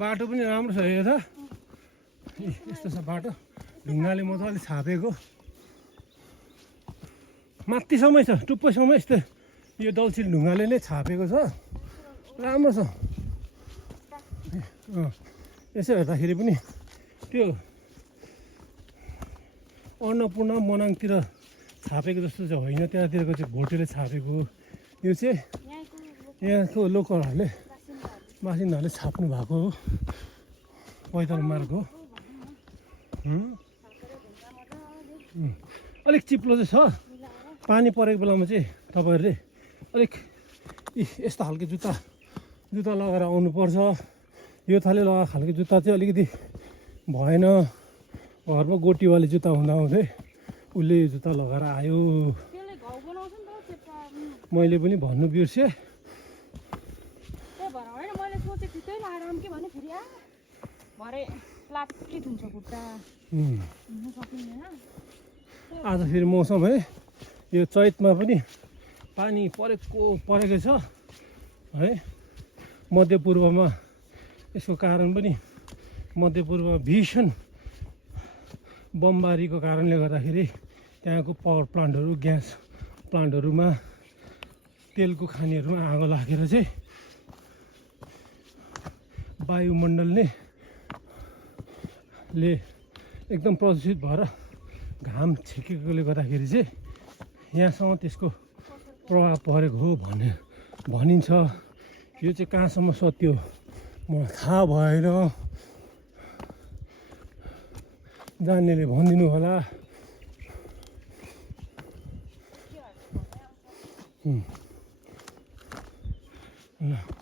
बाटो पनि राम्रो छ यो त यस्तो छ बाटो ढुङ्गाले मजाले छापेको माथिसम्म छ टुप्पोसम्म यस्तो यो दलसिल ढुङ्गाले नै छापेको छ राम्रो छ यसो हेर्दाखेरि पनि त्यो अन्नपूर्ण मनाङतिर छापेको जस्तो चाहिँ होइन त्यहाँतिरको चाहिँ भोटेले छापेको यो चाहिँ यहाँको लोकलहरूले बासिन्दाहरूले छाप्नु भएको हो पैदल मार्ग हो अलिक चिप्लो चाहिँ छ पानी परेको बेलामा चाहिँ तपाईँहरूले अलिक यस्तो खालको जुत्ता लगाएर आउनुपर्छ यो थाले लगाएको खालको जुत्ता चाहिँ अलिकति भएन घरमा गोटीवाले जुत्ता हुँदाहुँदै उसले यो जुत्ता लगाएर आयो मैले पनि भन्नु बिर्सेँ आज फेरि मौसम है यो चैतमा पनि पानी परेकै छ है मध्यपूर्वमा यसको कारण पनि मध्यपूर्वमा भीषण बमबारीको कारणले गर्दाखेरि त्यहाँको पावर प्लान्टहरू ग्यास प्लान्टहरूमा तेलको खानीहरूमा आगो लागेर चाहिँ वायुमण्डलले एकदम प्रदूषित भएर घाम छेकेकोले गर्दाखेरि चाहिँ यहाँसम्म त्यसको प्रभाव परेको हो भनिन्छ यो चाहिँ कहाँसम्म सत्य हो मलाई थाहा भएन जान्नेले भनिदिनु होला ल